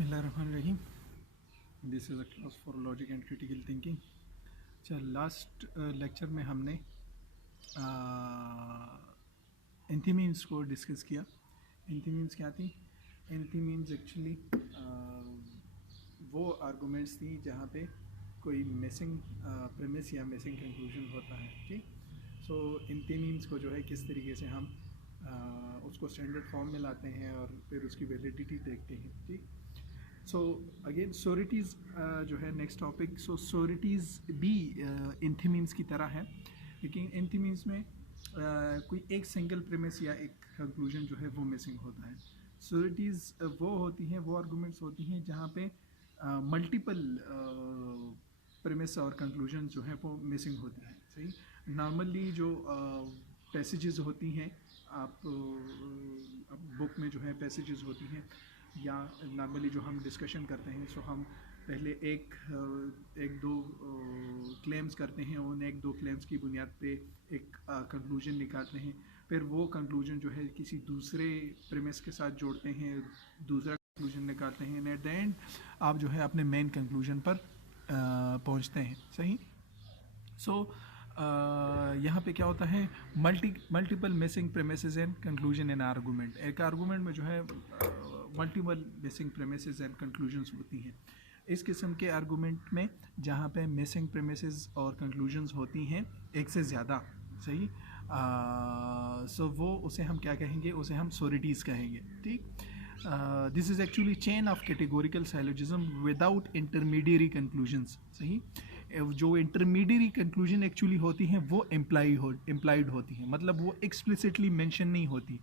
बिस्मिल्लाहिर्रहमानिर्रहीम। This is a class for logic and critical thinking. अच्छा, last lecture में हमने एंथीमीम्स को डिस्कस किया। एंथीमीम्स क्या थी? एंथीमीम्स एक्चुअली वो आर्गूमेंट्स थी जहाँ पे कोई मिसिंग प्रेमिस या मिसिंग कंक्लूजन होता है। ठीक, सो एंथीमीम्स को जो है किस तरीके से हम उसको स्टैंडर्ड फॉर्म में लाते हैं और फिर उसकी वैलिडिटी देखते हैं। ठीक, सो अगेन सोरिटीज़ जो है नेक्स्ट टॉपिक। सो सोरिटीज़ भी एंथीमीम्स की तरह है, लेकिन एंथीमीम्स में कोई एक सिंगल प्रेमिस या एक कंक्लूजन जो है वो मिसिंग होता है। सोरिटीज़ वो होती हैं, वो आर्गूमेंट्स होती हैं जहाँ पे मल्टीपल प्रेमिस और कंक्लूजन जो है वो मिसिंग होती हैं। सही, नॉर्मली जो पैसेजेस होती हैं, आप बुक में जो है पैसेजेस होती हैं या नॉर्मली जो हम डिस्कशन करते हैं, सो हम पहले एक दो क्लेम्स करते हैं, उन एक दो क्लेम्स की बुनियाद पे एक कंक्लूजन निकालते हैं, फिर वो कंक्लूजन जो है किसी दूसरे प्रेमिस के साथ जोड़ते हैं, दूसरा कंक्लूजन निकालते हैं, एंड एट द एंड आप जो है अपने मेन कंक्लूजन पर पहुंचते हैं। सही, सो यहाँ पे क्या होता है? Multiple missing premises and conclusion in argument. एक आर्गूमेंट में जो है multiple missing premises and conclusions होती हैं। इस किस्म के आर्गूमेंट में जहाँ पे मिसिंग प्रेमिसेस और कंक्लूजन्स होती हैं एक से ज़्यादा, सही, सो वो उसे हम क्या कहेंगे? उसे हम सोरिटीज़ कहेंगे। ठीक, this is actually chain of categorical syllogism without intermediary conclusions. सही, जो इंटरमीडियरी कंक्लूजन एक्चुअली होती हैं वो इम्प्लाइड होती हैं, मतलब वो एक्सप्लिसिटली मेंशन नहीं होती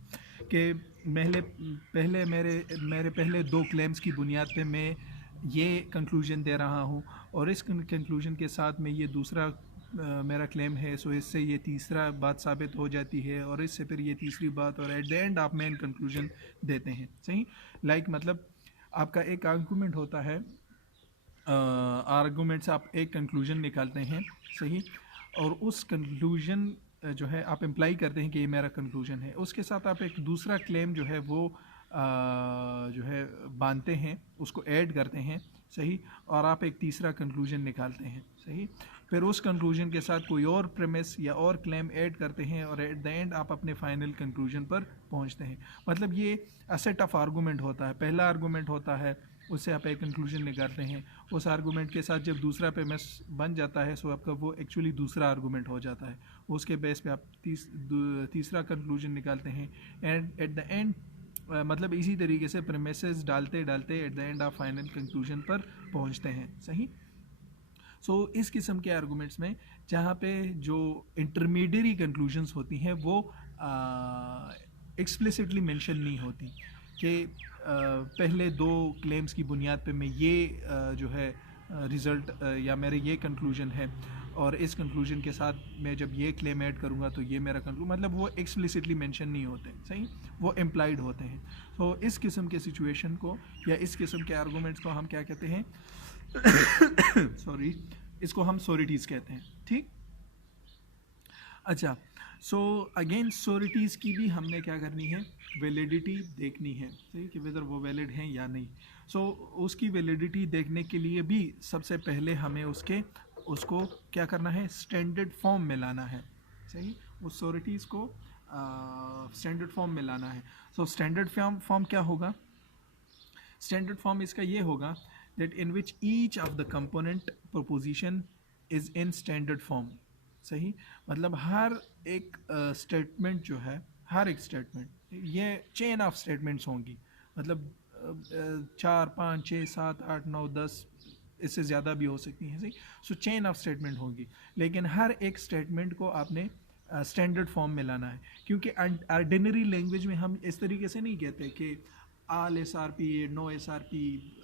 कि पहले मेरे पहले दो क्लेम्स की बुनियाद पे मैं ये कंक्लूजन दे रहा हूँ और इस कंक्लूजन के साथ में ये दूसरा मेरा क्लेम है, सो इससे ये तीसरा बात साबित हो जाती है और इससे फिर ये तीसरी बात, और एट द एंड आप मेन कंक्लूजन देते हैं। सही, मतलब आपका एक आर्गूमेंट होता है, आर्गूमेंट से आप एक कंक्लूजन निकालते हैं, सही, और उस कंक्लूजन जो है आप इम्प्लाई करते हैं कि ये मेरा कंक्लूजन है, उसके साथ आप एक दूसरा क्लेम जो है वो जो है बांधते हैं, उसको ऐड करते हैं, सही, और आप एक तीसरा कंक्लूजन निकालते हैं। सही, फिर उस कंक्लूजन के साथ कोई और प्रेमिस या और क्लेम ऐड करते हैं और एट द एंड आप अपने फाइनल कंक्लूजन पर पहुंचते हैं। मतलब ये अ सेट ऑफ आर्गूमेंट होता है। पहला आर्गूमेंट होता है, उससे आप एक कंक्लूजन निकालते हैं, उस आर्गूमेंट के साथ जब दूसरा प्रेमिस बन जाता है, सो आपका वो एक्चुअली दूसरा आर्गूमेंट हो जाता है, उसके बेस पे आप तीसरा कंक्लूजन निकालते हैं, एंड एट द एंड मतलब इसी तरीके से प्रेमिसेस डालते डालते एट द एंड आप फाइनल कंक्लूजन पर पहुंचते हैं। सही, सो इस किस्म के आर्गूमेंट्स में जहाँ पे जो इंटरमीडियरी कंक्लूजन्स होती हैं वो एक्सप्लिसिटली मेंशन नहीं होती कि पहले दो क्लेम्स की बुनियाद पे मैं ये जो है रिज़ल्ट या मेरे ये कंक्लूजन है और इस कंक्लूजन के साथ मैं जब ये क्लेम ऐड करूँगा तो ये मेरा कंक्लूजन, मतलब वो एक्सप्लिसिटली मेंशन नहीं होते। सही, वो इम्प्लाइड होते हैं। तो इस किस्म के सिचुएशन को या इस किस्म के आर्गूमेंट्स को हम क्या कहते हैं? सॉरी, इसको हम सोरिटीज़ कहते हैं। ठीक, अच्छा, सो अगेन सोरिटीज़ की भी हमने क्या करनी है? वैलिडिटी देखनी है, सही, कि वेदर वो वैलिड हैं या नहीं। सो उसकी वैलिडिटी देखने के लिए भी सबसे पहले हमें उसको क्या करना है? स्टैंडर्ड फॉर्म में लाना है। सही, उस सोरिटीज़ को स्टैंडर्ड फॉर्म में लाना है। सो स्टैंडर्ड फॉर्म क्या होगा? स्टैंडर्ड फॉर्म इसका ये होगा that in which each of the component proposition is in standard form। सही, मतलब हर एक स्टेटमेंट जो है, हर एक स्टेटमेंट, ये चेन ऑफ स्टेटमेंट्स होंगी, मतलब 4 5 6 7 8 9 10 इससे ज़्यादा भी हो सकती हैं। सही, सो चेन ऑफ स्टेटमेंट होगी, लेकिन हर एक स्टेटमेंट को आपने स्टैंडर्ड फॉर्म में लाना है, क्योंकि ऑर्डिनरी लैंग्वेज में हम इस तरीके से नहीं कहते कि आल SRP, नो SRP,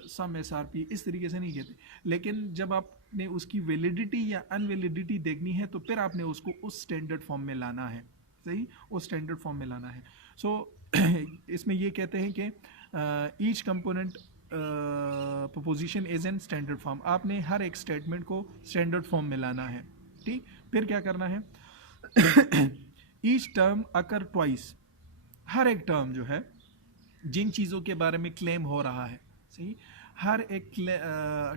सम SRP, इस तरीके से नहीं कहते। लेकिन जब आपने उसकी वैलिडिटी या अनवैलिडिटी देखनी है तो फिर आपने उसको उस स्टैंडर्ड फॉर्म में लाना है। सही, उस स्टैंडर्ड फॉर्म में लाना है। सो इसमें ये कहते हैं कि each component proposition is in standard form. आपने हर एक स्टेटमेंट को स्टैंडर्ड फॉर्म में लाना है। ठीक, फिर क्या करना है? ईच टर्म अकर ट्वाइस, हर एक टर्म जो है जिन चीज़ों के बारे में क्लेम हो रहा है, सही। हर एक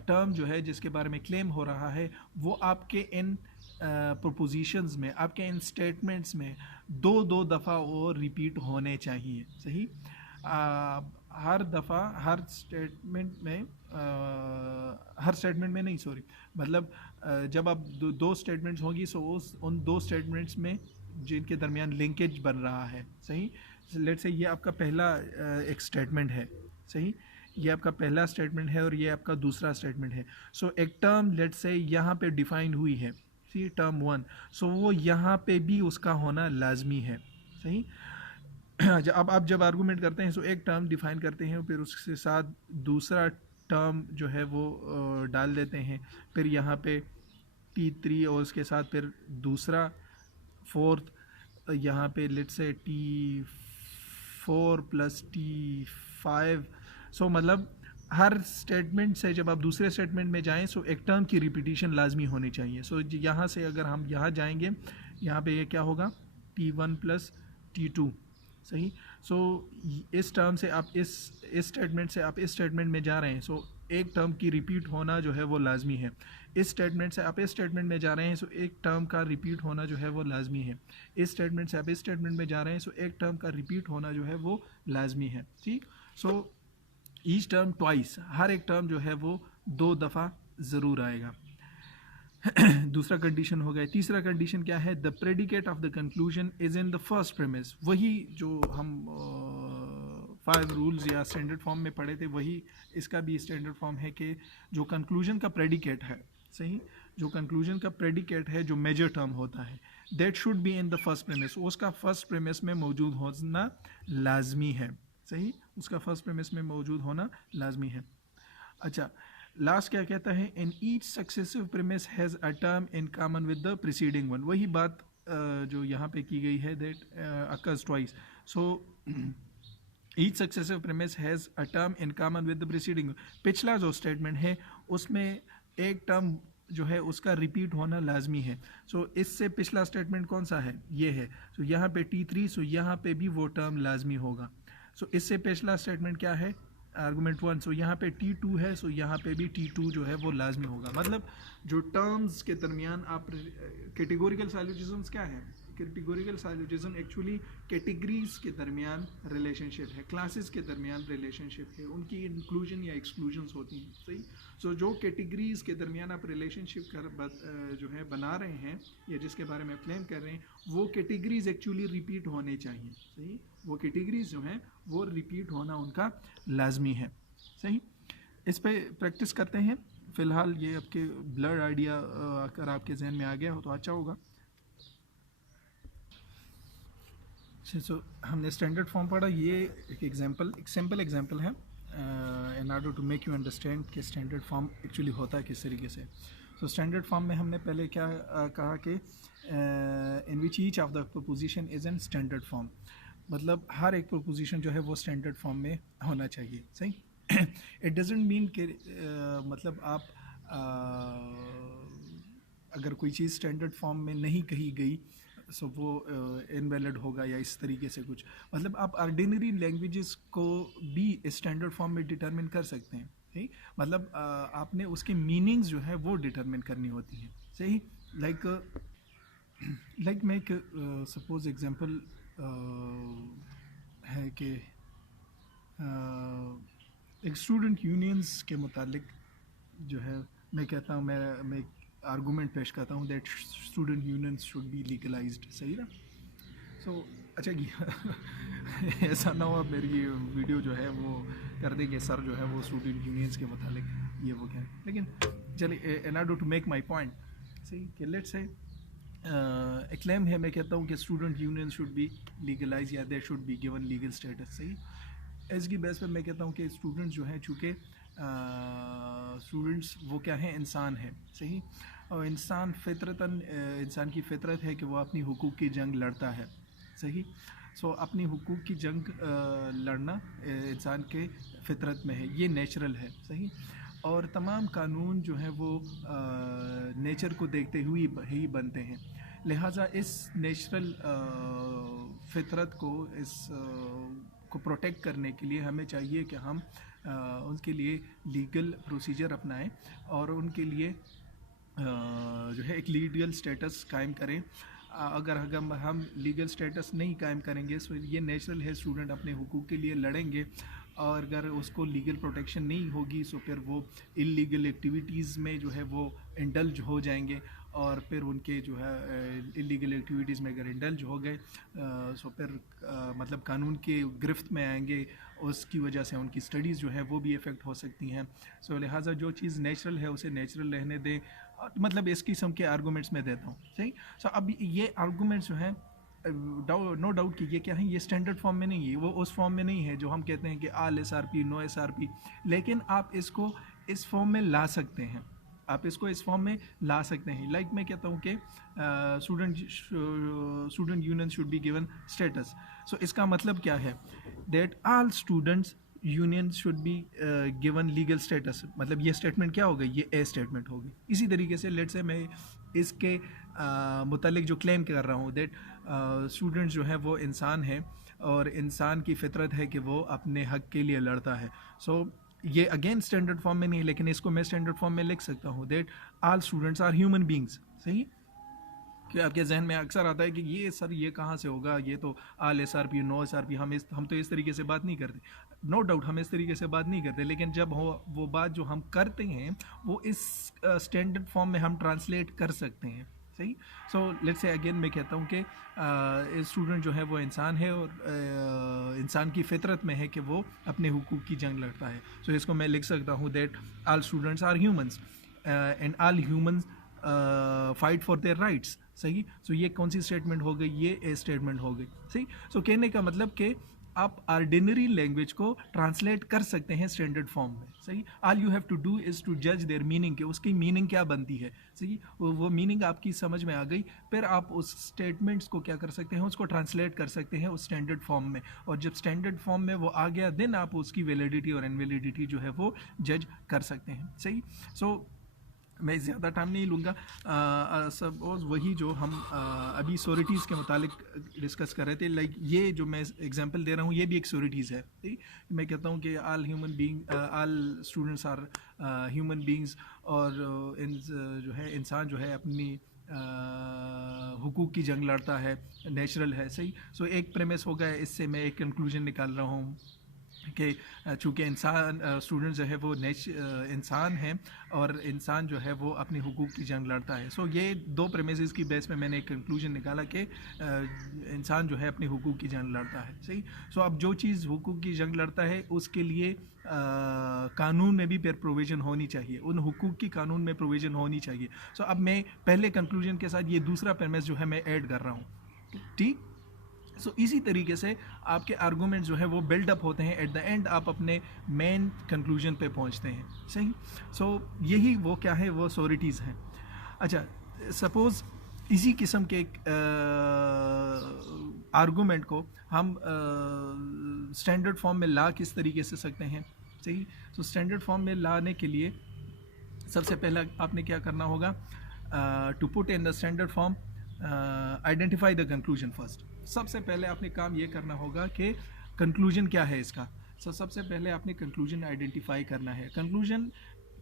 टर्म जो है जिसके बारे में क्लेम हो रहा है वो आपके इन प्रोपोजिशंस में, आपके इन स्टेटमेंट्स में दो दो दफ़ा और रिपीट होने चाहिए। सही। हर दफ़ा हर स्टेटमेंट में नहीं, सॉरी, मतलब जब आप दो स्टेटमेंट्स होंगी सो उन दो स्टेटमेंट्स में जिनके दरमियान लिंकेज बन रहा है। सही। लेट्स से ये आपका पहला एक स्टेटमेंट है। सही। ये आपका पहला स्टेटमेंट है और ये आपका दूसरा स्टेटमेंट है। सो एक टर्म लेट्स से यहाँ पे डिफाइन हुई है, सी टर्म 1, सो वो यहाँ पे भी उसका होना लाजमी है। सही। अब आप जब आर्गूमेंट करते हैं सो एक टर्म डिफाइन करते हैं, फिर उसके साथ दूसरा टर्म जो है वो डाल देते हैं, फिर यहाँ पे T3 और उसके साथ फिर दूसरा फोर्थ, यहाँ पे let's say T4 plus T5। सो मतलब हर स्टेटमेंट से जब आप दूसरे स्टेटमेंट में जाएं सो एक टर्म की रिपीटिशन लाजमी होनी चाहिए। सो यहाँ से अगर हम यहाँ जाएंगे, यहाँ पे ये क्या होगा, T1 प्लस T2। सही। सो इस टर्म से आप इस स्टेटमेंट से आप इस स्टेटमेंट में जा रहे हैं, सो एक टर्म की रिपीट होना जो है वो लाजमी है। इस स्टेटमेंट से आप इस स्टेटमेंट में जा रहे हैं सो एक टर्म का रिपीट होना जो है वो लाजमी है। इस स्टेटमेंट से आप इस स्टेटमेंट में जा रहे हैं सो एक टर्म का रिपीट होना जो है वो लाजमी है। ठीक। सो ईच टर्म ट्वाइस, हर एक टर्म जो है वो दो दफ़ा ज़रूर आएगा। दूसरा कंडीशन हो गया। तीसरा कंडीशन क्या है, the predicate of the conclusion is in the first premise. वही जो हम 5 रूल्स या स्टैंडर्ड फॉर्म में पढ़े थे, वही इसका भी स्टैंडर्ड फॉर्म है कि जो कंक्लूजन का प्रेडिकेट है, सही, जो कंक्लूजन का प्रेडिकेट है, जो मेजर टर्म होता है, that should be in the first premise, उसका फर्स्ट प्रेमिस में मौजूद होना लाजमी है। सही। उसका फर्स्ट प्रेमिस में मौजूद होना लाजमी है। अच्छा, लास्ट क्या कहता है, in each successive premise has a term in common with the preceding one. वही बात जो यहाँ पे की गई है, that occurs twice. So each successive premise has a term in common with the preceding. पिछला जो स्टेटमेंट है उसमें एक टर्म जो है उसका रिपीट होना लाजमी है। सो इससे पिछला स्टेटमेंट कौन सा है, ये है। सो यहाँ पे T3, सो यहाँ पे भी वो टर्म लाजमी होगा। सो इससे पिछला स्टेटमेंट क्या है, आर्गूमेंट 1, सो यहाँ पे T2 है, सो यहाँ पे भी T2 जो है वो लाजमी होगा। मतलब जो टर्म्स के दरमियान आप कैटेगोरिकल साइलोजिज्म्स क्या है, कैटेगोरिकल साइलोजिज्म एक्चुअली कैटेगरीज के दरमियान रिलेशनशिप है, क्लासेस के दरमियान रिलेशनशिप है, उनकी इंक्लूजन या एक्सक्लूजन्स होती हैं। सही। सो जो कैटेगरीज के दरमियान आप रिलेशनशिप जो है बना रहे हैं या जिसके बारे में क्लेम कर रहे हैं, वो कैटेगरीज एक्चुअली रिपीट होने चाहिए। सही। वो कैटेगरीज जो हैं वो रिपीट होना उनका लाजमी है। सही। इस पे प्रैक्टिस करते हैं। फ़िलहाल ये आपके ब्लड आइडिया अगर आपके जहन में आ गया हो तो अच्छा होगा। सो हमने स्टैंडर्ड फॉर्म पढ़ा, ये एक सिंपल एग्जांपल है in order to make you understand कि स्टैंडर्ड फॉर्म एक्चुअली होता है किस तरीके से। सो स्टैंडर्ड फॉर्म में हमने पहले क्या कहा कि in which each of the proposition is in standard form, मतलब हर एक प्रोपोजिशन जो है वो स्टैंडर्ड फॉर्म में होना चाहिए। सही। इट डजेंट मीन कि मतलब आप अगर कोई चीज़ स्टैंडर्ड फॉर्म में नहीं कही गई सो वो इनवैलिड होगा या इस तरीके से कुछ, मतलब आप ऑर्डिनरी लैंग्वेजेस को भी स्टैंडर्ड फॉर्म में डिटरमिन कर सकते हैं। सही। मतलब आपने उसके मीनिंग्स जो है वो डिटरमिन करनी होती हैं। सही। लाइक मैं एक सपोज एग्जांपल है कि एक स्टूडेंट यूनियंस के मुतालिक जो है मैं कहता हूँ, मैं आर्गूमेंट पेश करता हूँ that student unions should be legalised. सही ना। सो अच्छा ऐसा ना हो मेरी वीडियो जो है वो कर दे कि सर जो है वो स्टूडेंट यूनियंस के मुतालिक ये वो क्या है, लेकिन चलिए in order to make my point, सही कि लेट्स से एक क्लेम है, मैं कहता हूँ कि student union should be legalize या they should be given legal status. सही। इसकी बेस पर मैं कहता हूँ कि स्टूडेंट्स जो हैं, चूँकि स्टूडेंट्स वो क्या है, इंसान है। सही। और इंसान फितरतन इंसान की फितरत है कि वो अपनी हुकूक की जंग लड़ता है। सही। सो अपनी हुकूक की जंग लड़ना इंसान के फितरत में है, ये नेचुरल है। सही। और तमाम कानून जो हैं वो नेचर को देखते हुए ही बनते हैं। लिहाजा इस नेचुरल फितरत को, इस को प्रोटेक्ट करने के लिए हमें चाहिए कि हम उनके लिए लीगल प्रोसीजर अपनाएं और उनके लिए जो है एक लीगल स्टेटस कायम करें। अगर हम लीगल स्टेटस नहीं कायम करेंगे तो ये नेचुरल है, स्टूडेंट अपने हुकूक के लिए लड़ेंगे और अगर उसको लीगल प्रोटेक्शन नहीं होगी तो फिर वो इलीगल एक्टिविटीज़ में जो है वो इंडल्ज हो जाएंगे और फिर उनके जो है इलीगल एक्टिविटीज़ में अगर इंडल्ज हो गए तो फिर मतलब कानून के गिरफ्त में आएंगे, उसकी वजह से उनकी स्टडीज़ जो है वो भी इफ़ेक्ट हो सकती हैं। सो लिहाजा जो चीज़ नेचुरल है उसे नेचुरल रहने दें, मतलब इस किस्म के आर्गूमेंट्स मैं देता हूँ, सही। सो अब ये आर्गूमेंट्स जो हैं नो डाउट कि ये क्या है, ये स्टैंडर्ड फॉर्म में नहीं है, वो उस फॉर्म में नहीं है जो हम कहते हैं कि आल SRP नो SRP, लेकिन आप इसको इस फॉर्म में ला सकते हैं, आप इसको इस फॉर्म में ला सकते हैं। लाइक मैं कहता हूँ कि student union should be given status. So इसका मतलब क्या है, that all students union should be given legal status. मतलब ये स्टेटमेंट क्या हो गई, ये ए स्टेटमेंट होगी। इसी तरीके से लेट से मैं इसके मुतालिक जो क्लेम कर रहा हूँ दैट स्टूडेंट जो है वो इंसान है और इंसान की फितरत है कि वो अपने हक के लिए लड़ता है। सो ये अगेन स्टैंडर्ड फॉर्म में नहीं है, लेकिन इसको मैं स्टैंडर्ड फॉर्म में लिख सकता हूँ that all students are human beings. सही कि आपके जहन में अक्सर आता है कि ये सर ये कहाँ से होगा, ये तो आल SRP नो SRP, हम तो इस तरीके से बात नहीं करते। नो डाउट हम इस तरीके से बात नहीं करते, लेकिन जब वो बात जो हम करते हैं वो इस स्टैंडर्ड फॉर्म में हम ट्रांसलेट कर सकते हैं, सही। सो लेट्स से अगेन मैं कहता हूँ कि स्टूडेंट जो है वो इंसान है और इंसान की फितरत में है कि वो अपने हुकूक की जंग लड़ता है। सो इसको मैं लिख सकता हूँ that all students are humans and all humans fight for their rights. सही। सो ये कौन सी स्टेटमेंट हो गई, ये ए स्टेटमेंट हो गई, सही। सो कहने का मतलब कि आप ऑर्डिनरी लैंग्वेज को ट्रांसलेट कर सकते हैं स्टैंडर्ड फॉर्म में, सही। All you have to do is to जज देयर मीनिंग, कि उसकी मीनिंग क्या बनती है, सही। वो मीनिंग आपकी समझ में आ गई, फिर आप उस स्टेटमेंट्स को क्या कर सकते हैं, उसको ट्रांसलेट कर सकते हैं उस स्टैंडर्ड फॉर्म में, और जब स्टैंडर्ड फॉर्म में वो आ गया देन आप उसकी वैलिडिटी और इनवैलिडिटी जो है वो जज कर सकते हैं, सही। सो मैं ज़्यादा टाइम नहीं लूँगा। सब वही जो हम अभी सोरिटीज़ के मुतालिक डिस्कस कर रहे थे, लाइक ये जो मैं एग्जांपल दे रहा हूँ ये भी एक सोरिटीज़ है, ठीक। मैं कहता हूँ कि all human being all students are human beings, और जो है इंसान जो है अपनी हुकूक की जंग लड़ता है, नेचुरल है, सही। सो एक प्रेमिस हो गया, इससे मैं एक कंक्लूजन निकाल रहा हूँ कि चूँकि इंसान स्टूडेंट जो है वो इंसान है और इंसान जो है वो अपनी हुकूक की जंग लड़ता है। सो ये दो प्रेमिसेस की बेस पे मैंने एक कंक्लूजन निकाला कि इंसान जो है अपनी हुकूक की जंग लड़ता है, सही। सो अब जो चीज़ हुकूक की जंग लड़ता है उसके लिए कानून में भी फिर प्रोविज़न होनी चाहिए, उन हुकूक की कानून में प्रोविज़न होनी चाहिए। सो अब मैं पहले कंक्लूजन के साथ ये दूसरा प्रेमिस जो है मैं ऐड कर रहा हूँ, ठीक। सो इसी तरीके से आपके आर्गूमेंट जो है वो बिल्डअप होते हैं, एट द एंड आप अपने मेन कंक्लूजन पे पहुंचते हैं, सही। सो यही वो क्या है, वो सोरिटीज़ हैं। अच्छा, सपोज़ इसी किस्म के एक आर्गूमेंट को हम स्टैंडर्ड फॉर्म में ला किस तरीके से सकते हैं, सही। सो स्टैंडर्ड फॉर्म में लाने के लिए सबसे पहला आपने क्या करना होगा, to put in the standard form identify the conclusion first. सबसे पहले आपने काम ये करना होगा कि कंक्लूजन क्या है इसका। सबसे पहले आपने कंक्लूजन आइडेंटिफाई करना है। कंक्लूजन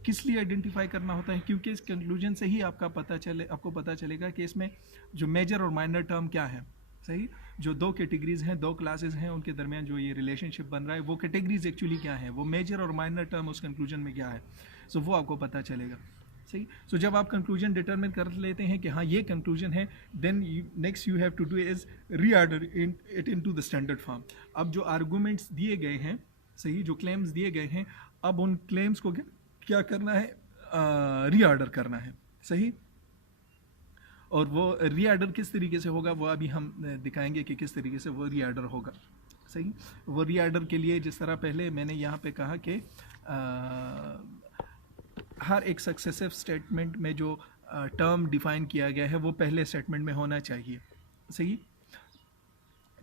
किस लिए आइडेंटिफाई करना होता है, क्योंकि इस कंक्लूजन से ही आपको पता चलेगा कि इसमें जो मेजर और माइनर टर्म क्या है, सही। जो दो कैटेगरीज हैं, दो क्लासेस हैं, उनके दरमियान जो ये रिलेशनशिप बन रहा है वो कैटेगरीज एक्चुअली क्या है, वो मेजर और माइनर टर्म उस कंक्लूजन में क्या है, सो वो आपको पता चलेगा, सही। सो जब आप कंक्लूजन डिटरमिन कर लेते हैं कि हाँ ये कंक्लूजन है, then next you have to do is reorder it into the standard form. अब जो आर्गूमेंट्स दिए गए हैं, सही, जो क्लेम्स दिए गए हैं, अब उन क्लेम्स को क्या करना है, रीऑर्डर करना है, सही। और वो रीऑर्डर किस तरीके से होगा वो अभी हम दिखाएंगे कि किस तरीके से वो रीऑर्डर होगा, सही। वो रीऑर्डर के लिए जिस तरह पहले मैंने यहाँ पे कहा कि हर एक सक्सेसिव स्टेटमेंट में जो टर्म डिफाइन किया गया है वो पहले स्टेटमेंट में होना चाहिए, सही।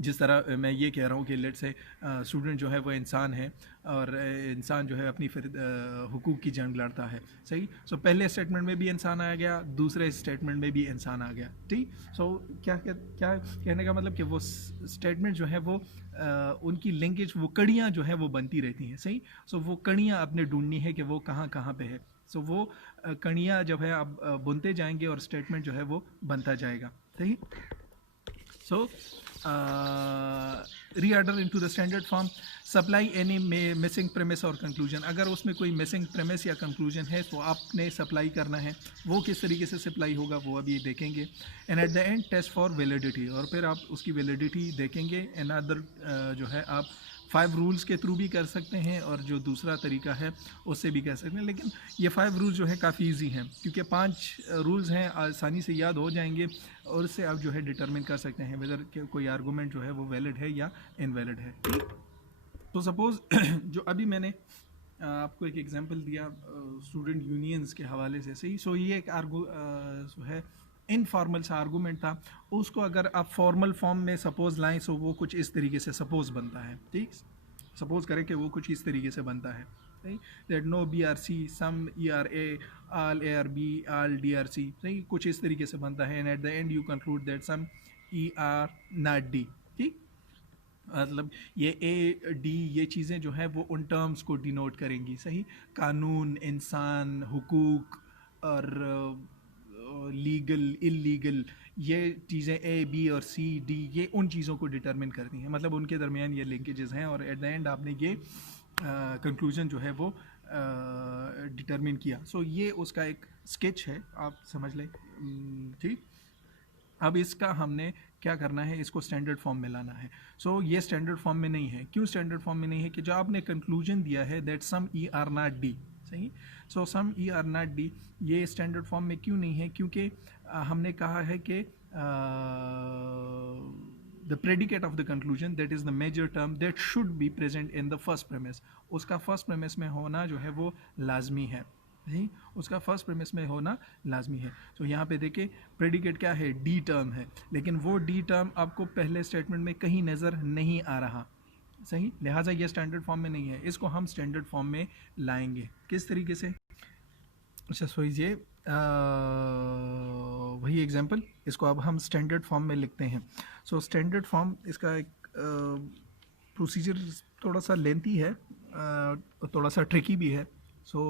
जिस तरह मैं ये कह रहा हूँ कि लेट से स्टूडेंट जो है वो इंसान है और इंसान जो है अपनी फिर हुकूक की जंग लड़ता है, सही। सो पहले स्टेटमेंट में भी इंसान आ गया, दूसरे स्टेटमेंट में भी इंसान आ गया, ठीक। सो क्या क्या क्या कहने का मतलब कि वो स्टेटमेंट जो है वो उनकी लिंकेज, वो कड़ियाँ जो है वो बनती रहती हैं, सही। सो वो कड़ियाँ आपने ढूंढनी है कि वो कहाँ कहाँ पे है। सो वो कड़ियाँ जब है आप बुनते जाएंगे और स्टेटमेंट जो है वो बनता जाएगा, सही। So, reorder into the standard form, supply any missing premise और conclusion। अगर उसमें कोई missing premise या conclusion है तो आपने supply करना है, वो किस तरीके से supply होगा वो अभी देखेंगे। and at the end test for validity, और फिर आप उसकी validity देखेंगे। another जो है आप 5 रूल्स के थ्रू भी कर सकते हैं और जो दूसरा तरीका है उससे भी कर सकते हैं, लेकिन ये 5 रूल्स जो है काफ़ी इजी हैं क्योंकि 5 रूल्स हैं, आसानी से याद हो जाएंगे और उससे आप जो है डिटरमिन कर सकते हैं वेदर कोई आर्गूमेंट जो है वो वैलिड है या इनवैलिड है। तो सपोज़ जो अभी मैंने आपको एक एग्जांपल दिया स्टूडेंट यूनियंस के हवाले से, सही। सो ये एक जो है इनफॉर्मल सा आर्गूमेंट था, उसको अगर आप फॉर्मल फॉर्म में सपोज लाएं तो वो कुछ इस तरीके से सपोज बनता है, ठीक। सपोज करें कि वो कुछ इस तरीके से बनता है, सही। That no B are C some E are A all A are B all D are C, सही, कुछ इस तरीके से बनता है। And at the end you conclude that some E are not D, ठीक। मतलब ये ए डी ये चीज़ें जो हैं वो उन टर्म्स को डिनोट करेंगी, सही। कानून, इंसान, हुकूक और लीगल, इलीगल, ये चीज़ें ए बी और सी डी ये उन चीज़ों को डिटरमिन करती हैं, मतलब उनके दरमियान ये लिंकेजेस हैं और एट द एंड आपने ये कंक्लूजन जो है वो डिटरमिन किया। सो ये उसका एक स्केच है, आप समझ लें, ठीक। अब इसका हमने क्या करना है, इसको स्टैंडर्ड फॉर्म में लाना है। सो ये स्टैंडर्ड फॉर्म में नहीं है। क्यों स्टैंडर्ड फॉर्म में नहीं है? कि जो आपने कंक्लूजन दिया है that some E are not D, सही। So some E are not D ये स्टैंडर्ड फॉर्म में क्यों नहीं है? क्योंकि हमने कहा है कि the predicate of the conclusion that is the major term that should be present in the first premise, उसका फर्स्ट प्रेमिस में होना जो है वो लाजमी है, नहीं, उसका फर्स्ट प्रेमिस में होना लाजमी है। तो यहाँ पे देखिए प्रेडिकेट क्या है, डी टर्म है, लेकिन वो डी टर्म आपको पहले स्टेटमेंट में कहीं नज़र नहीं आ रहा, सही। लिहाजा ये स्टैंडर्ड फॉर्म में नहीं है, इसको हम स्टैंडर्ड फॉर्म में लाएंगे। किस तरीके से? अच्छा, सो ये वही एग्जांपल, इसको अब हम स्टैंडर्ड फॉर्म में लिखते हैं। सो स्टैंडर्ड फॉर्म, इसका एक प्रोसीजर थोड़ा सा लेंथी है, थोड़ा सा ट्रिकी भी है। सो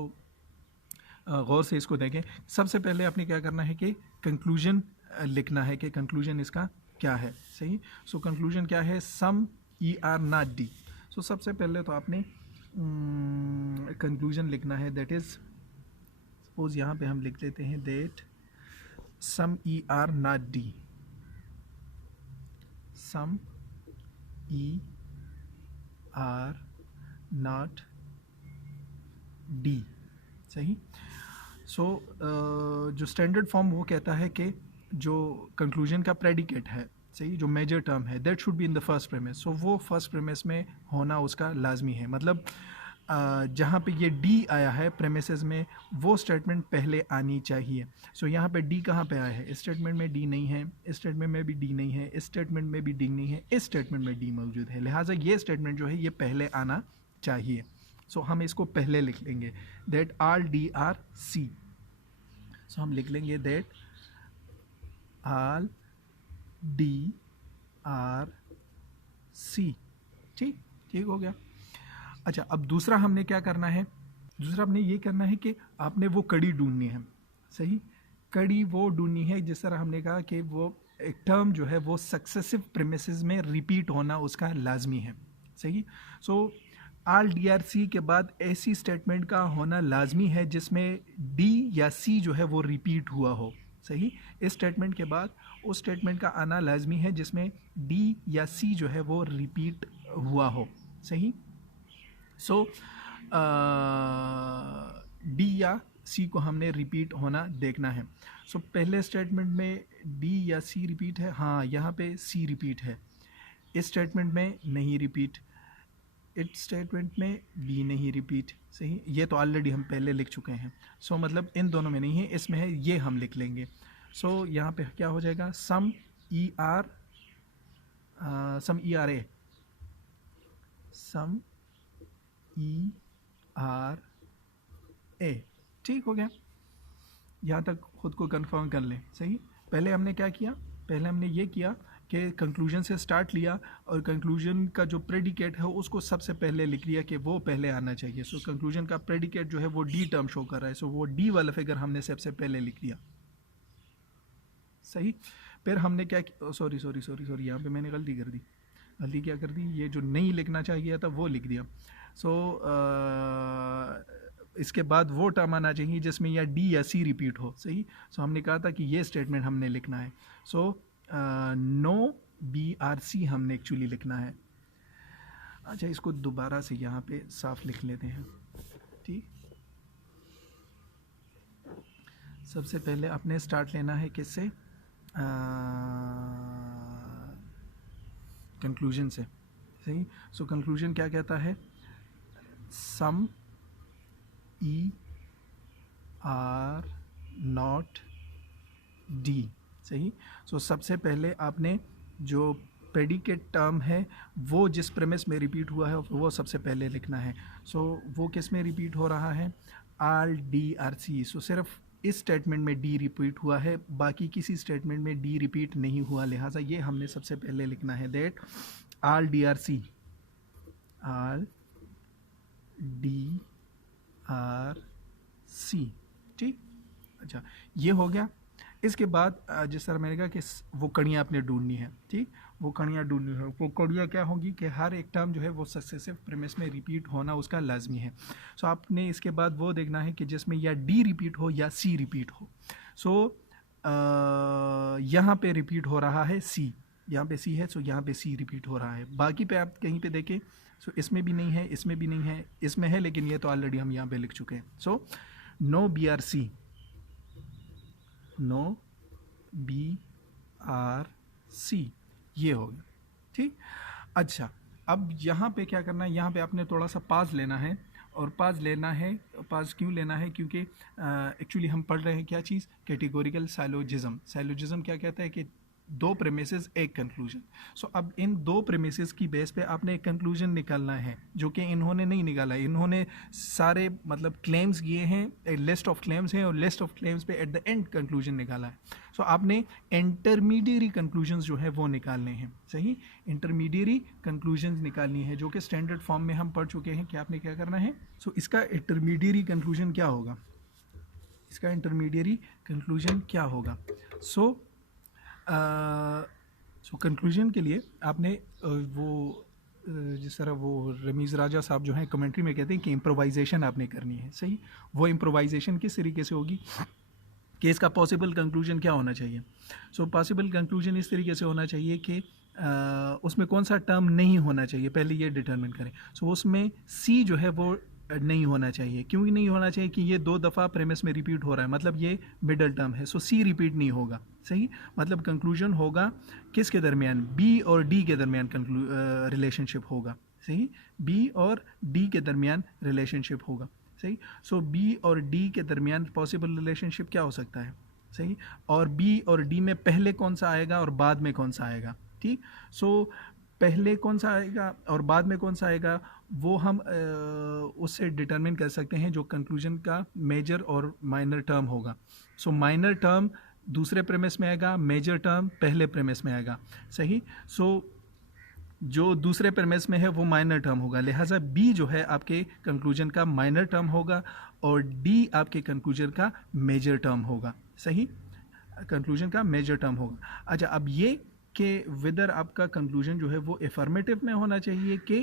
गौर से इसको देखें। सबसे पहले आपने क्या करना है कि कंक्लूजन लिखना है कि कंक्लूजन इसका क्या है, सही। सो कंक्लूजन क्या है? सम ई आर नॉट डी। सो सबसे पहले तो आपने कंक्लूजन लिखना है, दैट इज़ सपोज यहाँ पे हम लिख देते हैं that some E are not D, some E are not D, सही। सो जो स्टैंडर्ड फॉर्म वो कहता है कि जो कंक्लूजन का प्रेडिकेट है, सही, जो मेजर टर्म है, that should be in the first premise. So वो फर्स्ट प्रेमिस में होना उसका लाजमी है, मतलब जहाँ पे ये डी आया है प्रेमिसेस में, वो स्टेटमेंट पहले आनी चाहिए। सो यहाँ पे डी कहाँ पे आया है? इस स्टेटमेंट में डी नहीं है, इस स्टेटमेंट में भी डी नहीं है, इस स्टेटमेंट में भी डी नहीं है, इस स्टेटमेंट में डी मौजूद है। लिहाजा ये स्टेटमेंट जो है ये पहले आना चाहिए। सो हम इसको पहले लिख लेंगे, that all D are C. So हम लिख लेंगे that all D are C, ठीक, ठीक हो गया। अच्छा, अब दूसरा हमने क्या करना है? दूसरा हमने ये करना है कि आपने वो कड़ी ढूंढनी है, सही। कड़ी वो ढूंढनी है जिस तरह हमने कहा कि वो एक टर्म जो है वो सक्सेसिव प्रेमिसेस में रिपीट होना उसका लाजमी है, सही। सो आल डी आर सी के बाद ऐसी स्टेटमेंट का होना लाजमी है जिसमें डी या सी जो है वो रिपीट हुआ हो, सही। इस स्टेटमेंट के बाद उस स्टेटमेंट का आना लाजमी है जिसमें डी या सी जो है वो रिपीट हुआ हो, सही। सो डी या सी को हमने रिपीट होना देखना है। सो पहले स्टेटमेंट में डी या सी रिपीट है, हाँ यहाँ पे सी रिपीट है, इस स्टेटमेंट में नहीं रिपीट, इस स्टेटमेंट में बी नहीं रिपीट, सही। ये तो ऑलरेडी हम पहले लिख चुके हैं। सो मतलब इन दोनों में नहीं है, इसमें है, ये हम लिख लेंगे। सो यहाँ पे क्या हो जाएगा? Some E are some E are A, some E are A, ठीक हो गया। यहाँ तक खुद को कंफर्म कर लें, सही। पहले हमने क्या किया, पहले हमने ये किया कि कंक्लूजन से स्टार्ट लिया और कंक्लूजन का जो प्रेडिकेट है उसको सबसे पहले लिख लिया कि वो पहले आना चाहिए। सो कंक्लूजन का प्रेडिकेट जो है वो डी टर्म शो कर रहा है, सो वो डी वाला फिगर हमने सबसे पहले लिख दिया, सही। फिर हमने क्या, सॉरी सॉरी सॉरी सॉरी यहाँ पे मैंने गलती कर दी। गलती क्या कर दी, ये जो नहीं लिखना चाहिए था वो लिख दिया। सो इसके बाद वो टर्म आना चाहिए जिसमें या डी या सी रिपीट हो, सही। सो हमने कहा था कि ये स्टेटमेंट हमने लिखना है। So no B are C हमने एक्चुअली लिखना है। अच्छा, इसको दोबारा से यहाँ पे साफ लिख लेते हैं, ठीक। सबसे पहले आपने स्टार्ट लेना है किससे, कंक्लूजन से, सही। सो कंक्लूजन क्या कहता है, सम ई आर नॉट डी, सही। सो सबसे पहले आपने जो प्रेडिकेट टर्म है वो जिस प्रेमिस में रिपीट हुआ है वो सबसे पहले लिखना है। सो वो किस में रिपीट हो रहा है, आर डी आर सी। सो सिर्फ इस स्टेटमेंट में डी रिपीट हुआ है, बाकी किसी स्टेटमेंट में डी रिपीट नहीं हुआ, लिहाजा ये हमने सबसे पहले लिखना है, that are D are C, are D are C, ठीक। अच्छा, ये हो गया। इसके बाद जिस तरह मैंने कहा कि वो कड़ियाँ आपने ढूंढनी है, ठीक। वो कड़ियाँ ढूंढनी है, वो कड़ियाँ क्या होंगी कि हर एक टर्म जो है वो सक्सेसिव प्रेमिस में रिपीट होना उसका लाजमी है। सो आपने इसके बाद वो देखना है कि जिसमें या डी रिपीट हो या सी रिपीट हो। सो यहाँ पे रिपीट हो रहा है सी, यहाँ पे सी है, सो यहाँ पे सी रिपीट हो रहा है। बाकी पे आप कहीं पे देखें, सो इसमें भी नहीं है, इसमें भी नहीं है, इसमें है, लेकिन ये तो ऑलरेडी हम यहाँ पे लिख चुके हैं। So no B are C, no B are C, ये हो गया, ठीक। अच्छा, अब यहाँ पे क्या करना है, यहाँ पे आपने थोड़ा सा पाज लेना है। और पाज लेना है, पाज क्यों लेना है, क्योंकि एक्चुअली हम पढ़ रहे हैं क्या चीज़, कैटेगोरिकल साइलोजिज्म। साइलोजिज्म क्या कहता है कि दो प्रेमिसेस एक कंक्लूजन। सो अब इन दो प्रेमिसेस की बेस पे आपने एक कंक्लूजन निकालना है, जो कि इन्होंने नहीं निकाला। इन्होंने सारे मतलब क्लेम्स किए हैं, एक लिस्ट ऑफ क्लेम्स हैं और लिस्ट ऑफ क्लेम्स पे एट द एंड कंक्लूजन निकाला है। सो आपने इंटरमीडिएरी कंक्लूजन्स जो है वो निकालने हैं, सही। इंटरमीडिएरी कंक्लूजन्स निकालनी है, जो कि स्टैंडर्ड फॉर्म में हम पढ़ चुके हैं कि आपने क्या करना है। सो इसका इंटरमीडिएरी कंक्लूजन क्या होगा, इसका इंटरमीडिएरी कंक्लूजन क्या होगा। सो कंक्लूजन के लिए आपने वो जिस तरह वो रमीज़ राजा साहब जो हैं कमेंट्री में कहते हैं कि इम्प्रोवाइजेशन आपने करनी है, सही। वो इम्प्रोवाइजेशन किस तरीके से होगी कि इसका पॉसिबल कंक्लूजन क्या होना चाहिए। सो पॉसिबल कंक्लूजन इस तरीके से होना चाहिए कि उसमें कौन सा टर्म नहीं होना चाहिए, पहले ये डिटरमिन करें। सो उसमें सी जो है वो नहीं होना चाहिए। क्यों नहीं होना चाहिए, कि ये दो दफ़ा प्रेमिस में रिपीट हो रहा है, मतलब ये मिडल टर्म है। सो सी रिपीट नहीं होगा, सही। मतलब कंक्लूजन होगा किसके दरमियान, बी और डी के दरमियान रिलेशनशिप होगा, सही। बी और डी के दरमियान रिलेशनशिप होगा, सही। सो बी और डी के दरमियान पॉसिबल रिलेशनशिप क्या हो सकता है, सही। और बी और डी में पहले कौन सा आएगा और बाद में कौन सा आएगा, ठीक। सो पहले कौन सा आएगा और बाद में कौन सा आएगा, वो हम उससे डिटरमिन कर सकते हैं जो कंक्लूजन का मेजर और माइनर टर्म होगा। सो माइनर टर्म दूसरे प्रेमिस में आएगा, मेजर टर्म पहले प्रेमिस में आएगा, सही। सो जो दूसरे प्रेमिस में है वो माइनर टर्म होगा, लिहाजा बी जो है आपके कंक्लूजन का माइनर टर्म होगा और डी आपके कंक्लूजन का मेजर टर्म होगा, सही। कंक्लूजन का मेजर टर्म होगा। अच्छा, अब ये कि विदर आपका कंक्लूजन जो है वो एफर्मेटिव में होना चाहिए कि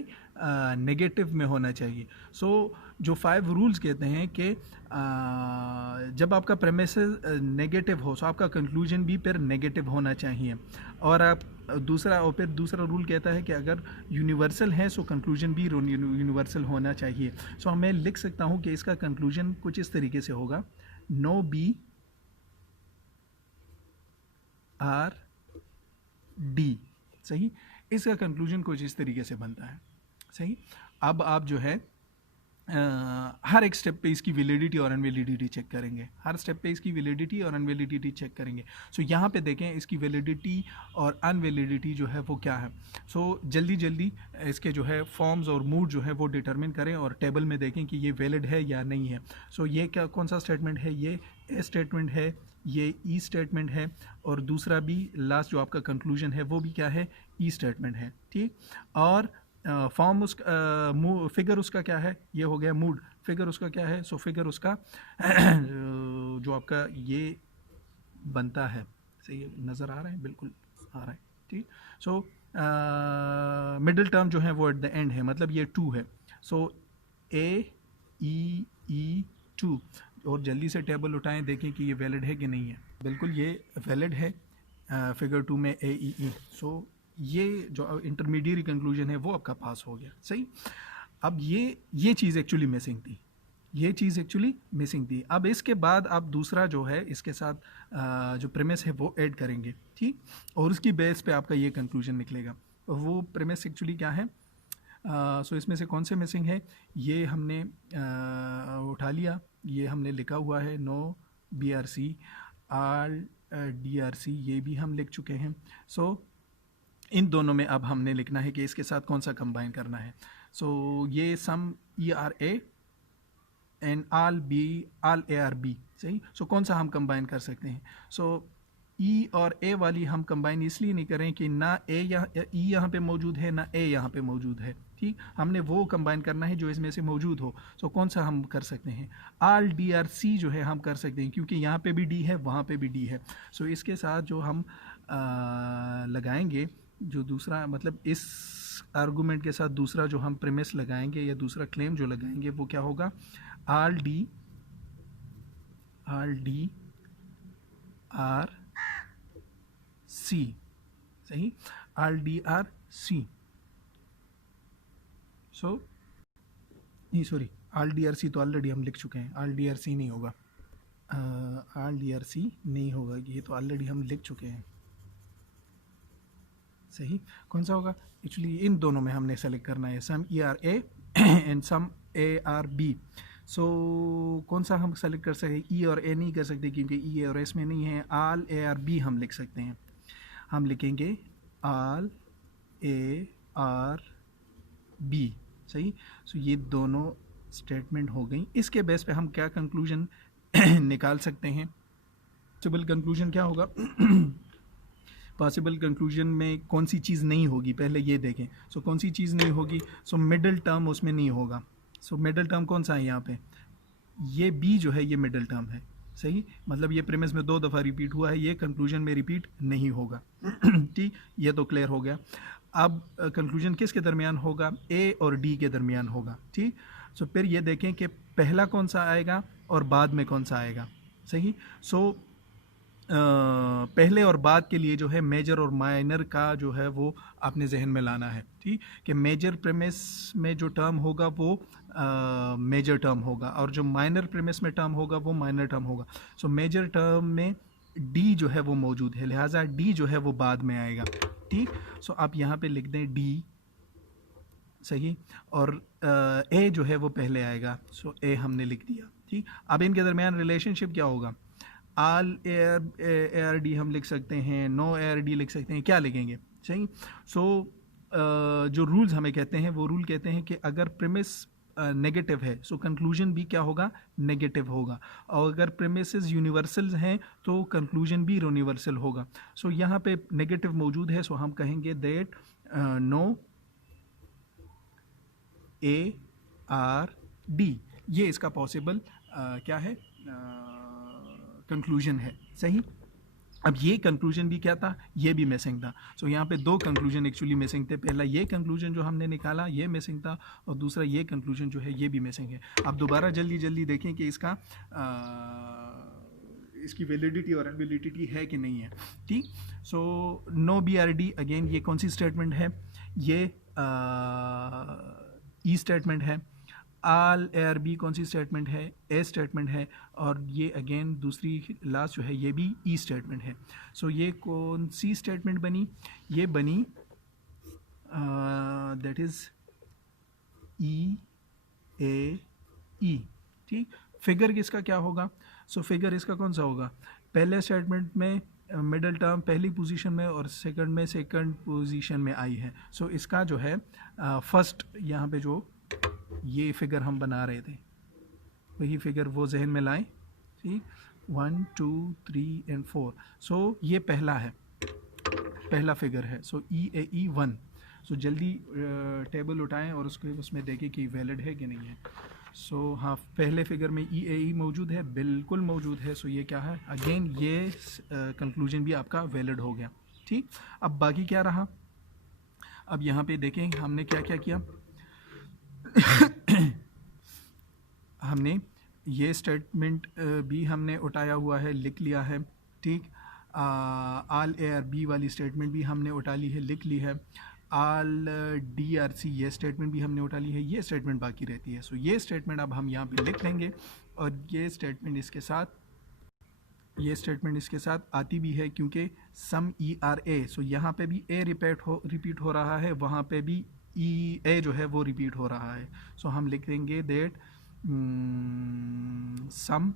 नेगेटिव में होना चाहिए। सो जो 5 रूल्स कहते हैं कि जब आपका प्रेमिस नेगेटिव हो, सो आपका कंक्लूजन भी फिर नेगेटिव होना चाहिए। और आप दूसरा रूल कहता है कि अगर यूनिवर्सल है सो कंक्लूजन भी यूनिवर्सल होना चाहिए। सो मैं लिख सकता हूँ कि इसका कंक्लूजन कुछ इस तरीके से होगा, नो बी आर डी, सही। इसका कंक्लूजन कुछ इस तरीके से बनता है, सही। अब आप जो है हर एक स्टेप पे इसकी वैलिडिटी और अनवैलिडिटी चेक करेंगे, हर स्टेप पे इसकी वैलिडिटी और अनवैलिडिटी चेक करेंगे। सो यहाँ पे देखें इसकी वैलिडिटी और अनवैलिडिटी जो है वो क्या है। सो जल्दी जल्दी इसके जो है फॉर्म्स और मूड जो है वो डिटरमिन करें और टेबल में देखें कि ये वैलिड है या नहीं है। सो ये क्या कौन सा स्टेटमेंट है, ये ए स्टेटमेंट है, ये ई स्टेटमेंट है, और दूसरा भी लास्ट जो आपका कंक्लूजन है वो भी क्या है, ई स्टेटमेंट है। ठीक, और फॉर्म उसका फिगर उसका क्या है, ये हो गया मूड, फिगर उसका क्या है, सो फिगर उसका जो आपका ये बनता है, सही नज़र आ रहा है, बिल्कुल आ रहा है। ठीक, सो मिडिल टर्म जो है वो एट द एंड है, मतलब ये 2 है। सो ए ई 2, और जल्दी से टेबल उठाएं, देखें कि ये वैलिड है कि नहीं है। बिल्कुल ये वैलिड है, फिगर 2 में ए ई। सो ये जो इंटरमीडिएट कंक्लूजन है वो आपका पास हो गया। सही, अब ये चीज़ एक्चुअली मिसिंग थी, ये चीज़ एक्चुअली मिसिंग थी। अब इसके बाद आप दूसरा जो है इसके साथ जो प्रेमिस है वो ऐड करेंगे। ठीक, और उसकी बेस पे आपका ये कंक्लूजन निकलेगा। वो प्रेमिस एक्चुअली क्या है, सो इसमें से कौन से मिसिंग है, ये हमने उठा लिया, ये हमने लिखा हुआ है नो BRC आर DRC, ये भी हम लिख चुके हैं। सो इन दोनों में अब हमने लिखना है कि इसके साथ कौन सा कंबाइन करना है। सो ये सम ERA एंड आल ARB, सही। सो कौन सा हम कंबाइन कर सकते हैं। सो ई और ए वाली हम कंबाइन इसलिए नहीं करें कि ना ए या ई यहाँ पे मौजूद है ना ए यहाँ पे मौजूद है। ठीक, हमने वो कंबाइन करना है जो इसमें से मौजूद हो। सो कौन सा हम कर सकते हैं, आल DRC जो है हम कर सकते हैं, क्योंकि यहाँ पे भी डी है वहाँ पे भी डी है। सो इसके साथ जो हम लगाएंगे, जो दूसरा मतलब इस आर्गूमेंट के साथ दूसरा जो हम प्रेमिस लगाएंगे या दूसरा क्लेम जो लगाएंगे वो क्या होगा, आल डी आर सी, सही, RDRC। सो नहीं सॉरी, RDRC तो ऑलरेडी हम लिख चुके हैं, RDRC नहीं होगा, RDRC नहीं होगा, ये तो ऑलरेडी हम लिख चुके हैं। सही, कौन सा होगा, एक्चुअली इन दोनों में हमने सेलेक्ट करना है, सम ERA एंड सम ARB। सो कौन सा हम सेलेक्ट कर सकते हैं, ई और ए नहीं कर सकते क्योंकि ई और एस में नहीं है। आल ARB हम लिख सकते हैं, हम लिखेंगे आल ARB, सही। सो ये दोनों स्टेटमेंट हो गई। इसके बेस पे हम क्या कंक्लूजन निकाल सकते हैं, पॉसिबल कंक्लूजन क्या होगा पॉसिबल कंक्लूजन में कौन सी चीज़ नहीं होगी, पहले ये देखें। सो कौन सी चीज़ नहीं होगी, सो मिडिल टर्म उसमें नहीं होगा। सो मिडिल टर्म कौन सा है यहाँ पे, ये बी जो है ये मिडिल टर्म है, सही, मतलब ये प्रेमिस में 2 दफ़ा रिपीट हुआ है, ये कंक्लूजन में रिपीट नहीं होगा। ठीक, ये तो क्लियर हो गया। अब कंक्लूजन किसके दरमियान होगा, ए और डी के दरमियान होगा। ठीक, सो फिर ये देखें कि पहला कौन सा आएगा और बाद में कौन सा आएगा, सही। सो पहले और बाद के लिए जो है मेजर और माइनर का जो है वो आपने जहन में लाना है। ठीक, कि मेजर प्रेमिस में जो टर्म होगा वो मेजर टर्म होगा और जो माइनर प्रेमिस में टर्म होगा वो माइनर टर्म होगा। सो मेजर टर्म में डी जो है वो मौजूद है, लिहाजा डी जो है वो बाद में आएगा। ठीक, सो आप यहाँ पे लिख दें डी, सही, और ए जो है वो पहले आएगा। सो ए हमने लिख दिया। ठीक, अब इनके दरमियान रिलेशनशिप क्या होगा, आल ARD हम लिख सकते हैं, नो ARD लिख सकते हैं, क्या लिखेंगे, सही। सो जो रूल्स हमें कहते हैं वो रूल कहते हैं कि अगर प्रेमिस नेगेटिव है सो कंक्लूजन भी क्या होगा, नेगेटिव होगा, और अगर प्रेमिसेस यूनिवर्सल हैं तो कंक्लूजन भी यूनिवर्सल होगा। सो यहाँ पे नेगेटिव मौजूद है, सो हम कहेंगे दैट नो ARD, ये इसका पॉसिबल क्या है, कंक्लूजन है, सही। अब ये कंक्लूजन भी क्या था, ये भी मिसिंग था। सो यहाँ पे 2 कंक्लूजन एक्चुअली मिसिंग थे, पहला ये कंक्लूजन जो हमने निकाला ये मिसिंग था और दूसरा ये कंक्लूजन जो है ये भी मिसिंग है। अब दोबारा जल्दी जल्दी देखें कि इसका इसकी वैलिडिटी और अनवैलिडिटी है कि नहीं है। ठीक, सो नो BRD अगेन ये कौन सी स्टेटमेंट है, ये ई स्टेटमेंट है। आल ARB कौन सी स्टेटमेंट है, ए स्टेटमेंट है, और ये अगेन दूसरी लास्ट जो है ये भी ई स्टेटमेंट है। सो ये कौन सी स्टेटमेंट बनी, ये बनी दैट इज़ EA ई, ठीक। फिगर किसका क्या होगा? सो फिगर इसका कौन सा होगा? पहले स्टेटमेंट में मिडल टर्म पहली पोजीशन में और सेकंड में सेकंड पोजीशन में आई है। सो इसका जो है फर्स्ट यहाँ पे जो ये फिगर हम बना रहे थे वही फिगर वो जहन में लाएं, ठीक। 1 2 3 एंड 4। सो ये पहला है, पहला फिगर है। सो EAE1। सो जल्दी टेबल उठाएं और उसमें देखें कि वैलिड है कि नहीं है। सो हाँ, पहले फिगर में EAE मौजूद है, बिल्कुल मौजूद है। सो ये क्या है? अगेन ये कंक्लूजन भी आपका वैलिड हो गया, ठीक। अब बाकी क्या रहा? अब यहाँ पे देखें हमने क्या क्या किया। हमने ये स्टेटमेंट भी हमने उठाया हुआ है, लिख लिया है, ठीक। आल ARB वाली स्टेटमेंट भी हमने उठा ली है, लिख ली है। आल DRC ये स्टेटमेंट भी हमने उठा ली है, ये स्टेटमेंट बाकी रहती है। सो ये स्टेटमेंट अब हम यहाँ पे लिख लेंगे और ये स्टेटमेंट इसके साथ आती भी है क्योंकि सम ERA। सो यहाँ पे भी A रिपीट हो रहा है, वहाँ पे भी A जो है वो रिपीट हो रहा है। सो हम लिख देंगे दैट सम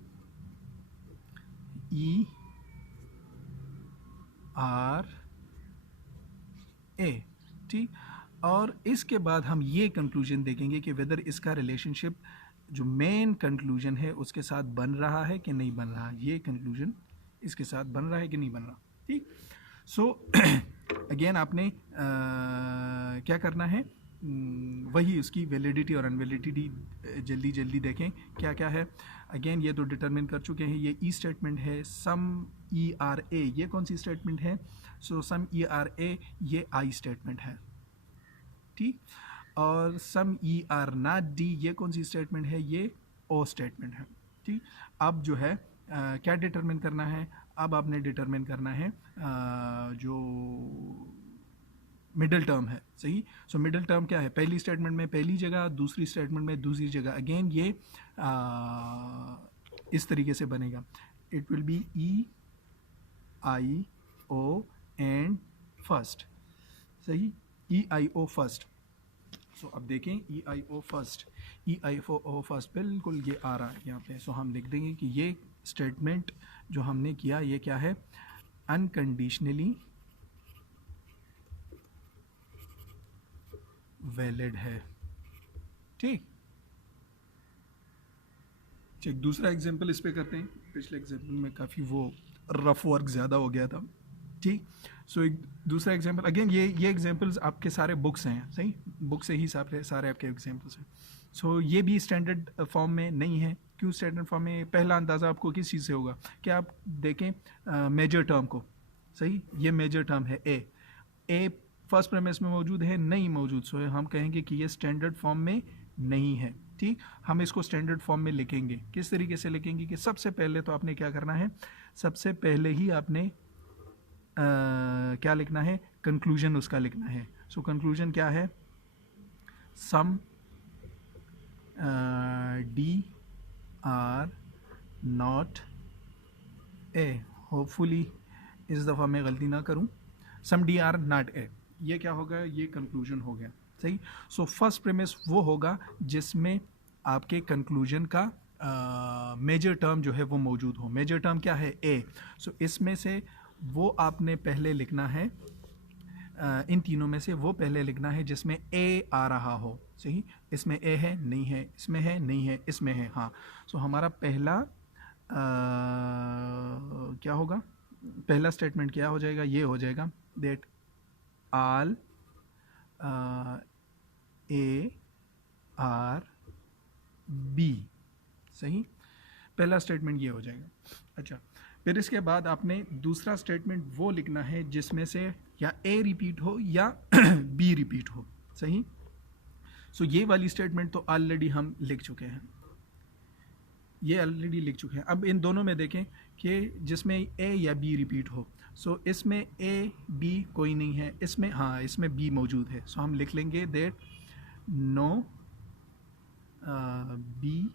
ERA, ठीक। और इसके बाद हम ये कंक्लूजन देखेंगे कि वेदर इसका रिलेशनशिप जो मेन कंक्लूजन है उसके साथ बन रहा है कि नहीं बन रहा। ये कंक्लूजन इसके साथ बन रहा है कि नहीं बन रहा, ठीक। सो अगेन आपने क्या करना है, वही उसकी वैलिडिटी और अनवैलिडिटी जल्दी जल्दी देखें क्या क्या है। अगेन ये तो डिटरमिन कर चुके हैं। ये स्टेटमेंट है सम ERA, ये कौन सी स्टेटमेंट है? सो सम ERA ये आई स्टेटमेंट है, ठीक। और सम ER�not D ये कौन सी स्टेटमेंट है? ये O स्टेटमेंट है, ठीक। अब जो है क्या डिटरमिन करना है? अब आपने डिटरमिन करना है जो मिडल टर्म है, सही। सो मिडल टर्म क्या है? पहली स्टेटमेंट में पहली जगह, दूसरी स्टेटमेंट में दूसरी जगह। अगेन ये इस तरीके से बनेगा। It will be EIO and first, सही, EIO फर्स्ट। सो अब देखें EIO फर्स्ट बिल्कुल ये आ रहा है यहाँ पे। सो हम लिख देंगे कि ये स्टेटमेंट जो हमने किया ये क्या है? अनकंडीशनली वैलिड है, ठीक। एक दूसरा एग्जांपल इस पे करते हैं। पिछले एग्जांपल में काफ़ी वो रफ वर्क ज़्यादा हो गया था, ठीक। सो एक दूसरा एग्जांपल, अगेन ये एग्जांपल्स आपके सारे बुक्स हैं, सही, बुक से ही सारे आपके एग्जांपल्स हैं। सो ये भी स्टैंडर्ड फॉर्म में नहीं है। क्यों स्टैंडर्ड फॉर्म में? पहला अंदाज़ा आपको किस चीज़ से होगा कि आप देखें मेजर टर्म को, सही। ये मेजर टर्म है ए फर्स्ट प्रेमिस में मौजूद है, नहीं मौजूद। सो हम कहेंगे कि ये स्टैंडर्ड फॉर्म में नहीं है, ठीक। हम इसको स्टैंडर्ड फॉर्म में लिखेंगे। किस तरीके से लिखेंगे कि सबसे पहले तो आपने क्या करना है, सबसे पहले ही आपने क्या लिखना है? कंक्लूजन उसका लिखना है। सो कंक्लूजन क्या है? सम DR�not A। होपफुली इस दफ़ा मैं गलती ना करूं। सम DR�not A, ये क्या होगा? ये कंक्लूजन हो गया, सही। सो फर्स्ट प्रेमिस वो होगा जिसमें आपके कंक्लूजन का मेजर टर्म जो है वो मौजूद हो। मेजर टर्म क्या है? A। सो इसमें से वो आपने पहले लिखना है, इन तीनों में से वो पहले लिखना है जिसमें A आ रहा हो, सही। इसमें A है, नहीं है, इसमें है, नहीं है, इसमें है, हाँ। सो हमारा पहला क्या होगा? पहला स्टेटमेंट क्या हो जाएगा? ये हो जाएगा दैट ऑल ARB, सही। पहला स्टेटमेंट ये हो जाएगा। अच्छा, फिर इसके बाद आपने दूसरा स्टेटमेंट वो लिखना है जिसमें से या A रिपीट हो या B रिपीट हो, सही। सो ये वाली स्टेटमेंट तो ऑलरेडी हम लिख चुके हैं, ये ऑलरेडी लिख चुके हैं। अब इन दोनों में देखें कि जिसमें A या B रिपीट हो। सो इसमें A B कोई नहीं है, इसमें हाँ, इसमें B मौजूद है। सो हम लिख लेंगे दैट नो BRC,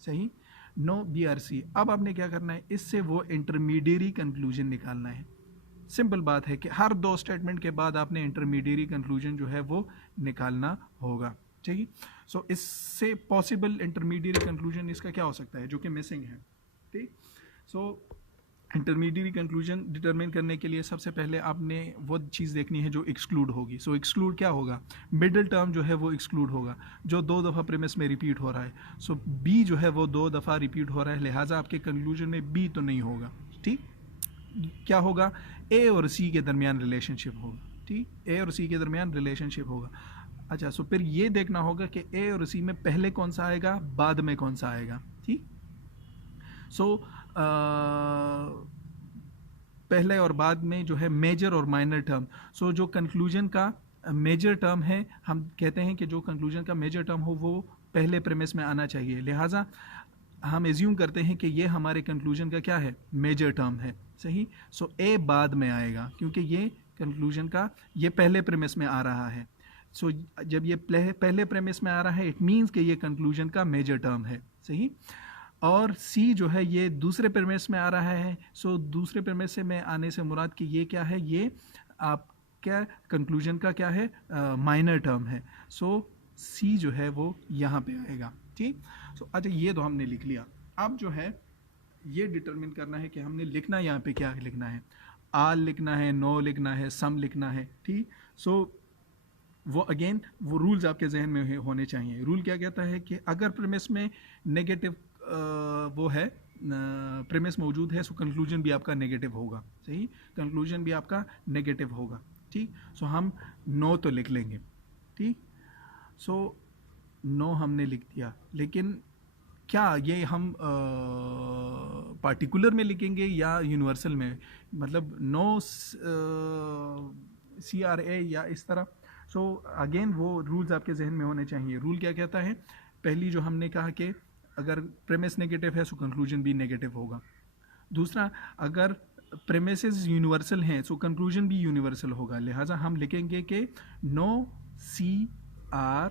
सही, नो BRC। अब आपने क्या करना है? इससे वो इंटरमीडिएरी कंक्लूजन निकालना है। सिंपल बात है कि हर दो स्टेटमेंट के बाद आपने इंटरमीडिएरी कंक्लूजन जो है वो निकालना होगा, ठीक है। सो इससे पॉसिबल इंटरमीडिएट कंक्लूजन इसका क्या हो सकता है जो कि मिसिंग है, ठीक। सो इंटरमीडिएट कंक्लूजन डिटरमिन करने के लिए सबसे पहले आपने वो चीज़ देखनी है जो एक्सक्लूड होगी। सो एक्सक्लूड क्या होगा, मिडिल टर्म जो है वो एक्सक्लूड होगा जो 2 दफ़ा प्रीमिस में रिपीट हो रहा है। सो बी जो है वो 2 दफ़ा रिपीट हो रहा है, लिहाजा आपके कंक्लूजन में बी तो नहीं होगा, ठीक। क्या होगा, ए और सी के दरमियान रिलेशनशिप होगा, ठीक, ए और सी के दरमियान रिलेशनशिप होगा। अच्छा, सो फिर ये देखना होगा कि ए और सी में पहले कौन सा आएगा, बाद में कौन सा आएगा, ठीक। सो पहले और बाद में जो है मेजर और माइनर टर्म। सो जो कंक्लूजन का मेजर टर्म है, हम कहते हैं कि जो कंक्लूजन का मेजर टर्म हो वो पहले प्रेमिस में आना चाहिए, लिहाजा हम एज्यूम करते हैं कि ये हमारे कंक्लूजन का क्या है, मेजर टर्म है, सही। सो ए बाद में आएगा क्योंकि ये कंक्लूजन का ये पहले प्रेमिस में आ रहा है। सो जब ये पहले प्रेमिस में आ रहा है, इट मीन्स कि ये कंक्लूजन का मेजर टर्म है, सही। और सी जो है ये दूसरे प्रेमिस में आ रहा है। सो दूसरे प्रेमिस से में आने से मुराद कि ये क्या है, ये आप क्या कंक्लूजन का क्या है, माइनर टर्म है। सो सी जो है वो यहाँ पे आएगा, ठीक। सो अच्छा, ये तो हमने लिख लिया। अब जो है ये डिटरमिन करना है कि हमने लिखना यहाँ पे क्या लिखना है, आल लिखना है, नो लिखना है, सम लिखना है, ठीक। सो वो अगेन वो रूल्स आपके जहन में होने चाहिए। रूल क्या कहता है कि अगर प्रेमिस में नेगेटिव वो है, प्रेमिस मौजूद है, सो कंक्लूजन भी आपका नेगेटिव होगा, सही, कंक्लूजन भी आपका नेगेटिव होगा, ठीक। सो हम नो तो लिख लेंगे, ठीक। सो नो हमने लिख दिया, लेकिन क्या ये हम पार्टिकुलर में लिखेंगे या यूनिवर्सल में, मतलब नो CRA या इस तरह। सो अगेन वो रूल्स आपके जहन में होने चाहिए। रूल क्या कहता है, पहली जो हमने कहा कि अगर प्रेमिस नेगेटिव है सो कंक्लूजन भी नेगेटिव होगा। दूसरा, अगर प्रेमिसेस यूनिवर्सल हैं सो कंक्लूजन भी यूनिवर्सल होगा, लिहाजा हम लिखेंगे कि नो CRA।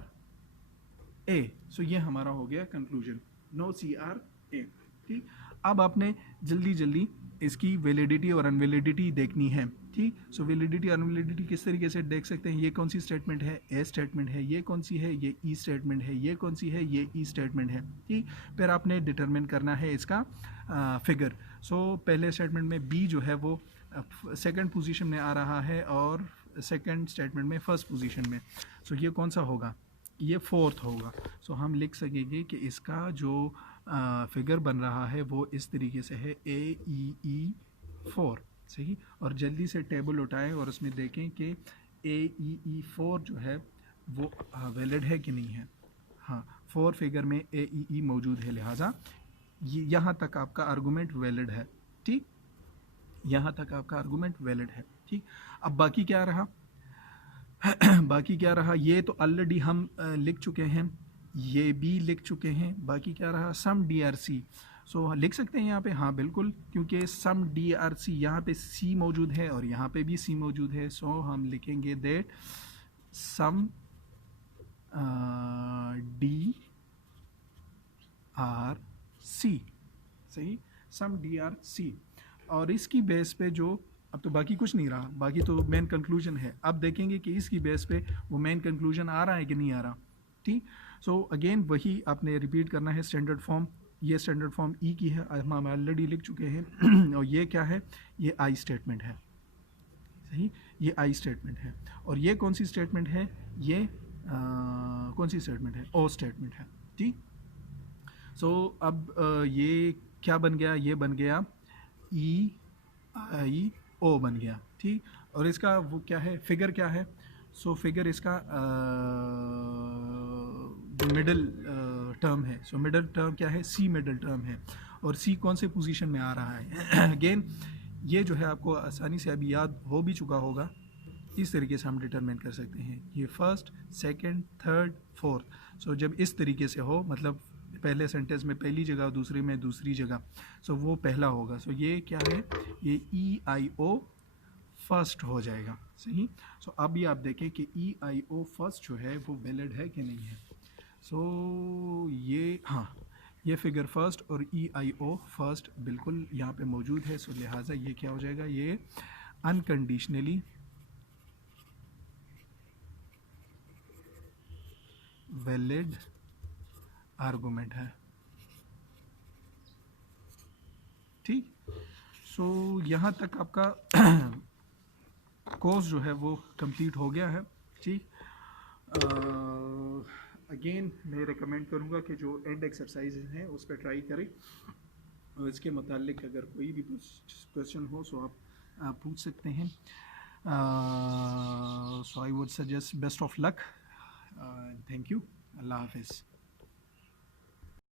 सो ये हमारा हो गया कंक्लूजन, नो CRA, ठीक। अब आपने जल्दी जल्दी इसकी वैलिडिटी और अनवैलिडिटी देखनी है, ठीक। सो वैलिडिटी और अनवैलिडिटी किस तरीके से देख सकते हैं, ये कौन सी स्टेटमेंट है, ए स्टेटमेंट है, ये कौन सी है, ये ई स्टेटमेंट है, ये कौन सी है, ये ई स्टेटमेंट है, ठीक। फिर आपने डिटरमिन करना है इसका फिगर। सो पहले स्टेटमेंट में बी जो है वो सेकंड पोजीशन में आ रहा है और सेकंड स्टेटमेंट में फर्स्ट पोजीशन में। सो ये कौन सा होगा, ये फोर्थ होगा। सो हम लिख सकेंगे कि इसका जो फिगर बन रहा है वो इस तरीके से है, AEE4, सही। और जल्दी से टेबल उठाएं और उसमें देखें कि AEE4 जो है वो वैलिड है कि नहीं है। हाँ, 4 फिगर में AEE मौजूद है, लिहाजा यहाँ तक आपका आर्गूमेंट वैलिड है, ठीक। यहाँ तक आपका आर्गूमेंट वैलिड है, ठीक। अब बाकी क्या रहा बाकी क्या रहा, ये तो ऑलरेडी हम लिख चुके हैं, ये भी लिख चुके हैं। बाकी क्या रहा, सम DRC। सो लिख सकते हैं यहाँ पे, हाँ बिल्कुल, क्योंकि सम DRC यहाँ पे C मौजूद है और यहाँ पे भी C मौजूद है। सो हम लिखेंगे दैट सम DRC, सही, सम DRC। और इसकी बेस पे जो, अब तो बाकी कुछ नहीं रहा, बाकी तो मेन कंक्लूजन है। अब देखेंगे कि इसकी बेस पे वो मेन कंक्लूजन आ रहा है कि नहीं आ रहा, ठीक। सो अगेन वही आपने रिपीट करना है स्टैंडर्ड फॉर्म। ये स्टैंडर्ड फॉर्म ई की है, हम ऑलरेडी लिख चुके हैं और ये क्या है, ये आई स्टेटमेंट है, सही, ये आई स्टेटमेंट है। और ये कौन सी स्टेटमेंट है, ये कौन सी स्टेटमेंट है, ओ स्टेटमेंट है, ठीक। सो अब ये क्या बन गया, ये बन गया EIO बन गया, ठीक। और इसका वो क्या है, फिगर क्या है, सो फिगर इसका जो मिडल टर्म है, सो मिडल टर्म क्या है, C मिडल टर्म है। और C कौन से पोजीशन में आ रहा है अगेन ये जो है आपको आसानी से अभी याद हो भी चुका होगा। इस तरीके से हम डिटरमिन कर सकते हैं, ये फर्स्ट, सेकंड, थर्ड, फोर्थ। सो जब इस तरीके से हो, मतलब पहले सेंटेंस में पहली जगह, दूसरे में दूसरी जगह, सो वो पहला होगा। सो ये क्या है, ये EIO फर्स्ट हो जाएगा, सही। सो अभी आप देखें कि EIO फर्स्ट जो है वो वैलिड है कि नहीं है। सो ये, हाँ, ये फिगर फर्स्ट और EIO फर्स्ट बिल्कुल यहाँ पे मौजूद है। सो लिहाजा ये क्या हो जाएगा, ये अनकंडीशनली वैलिड आर्गूमेंट है। ठीक, सो यहाँ तक आपका कोर्स जो है वो कंप्लीट हो गया है। ठीक, अगेन मैं रिकमेंड करूँगा कि जो एंड एक्सरसाइजेज हैं उस पर ट्राई करें, और इसके मुतालिक अगर कोई भी क्वेश्चन हो सो आप पूछ सकते हैं। So I would suggest best of luck, thank you, अल्लाह हाफिज़।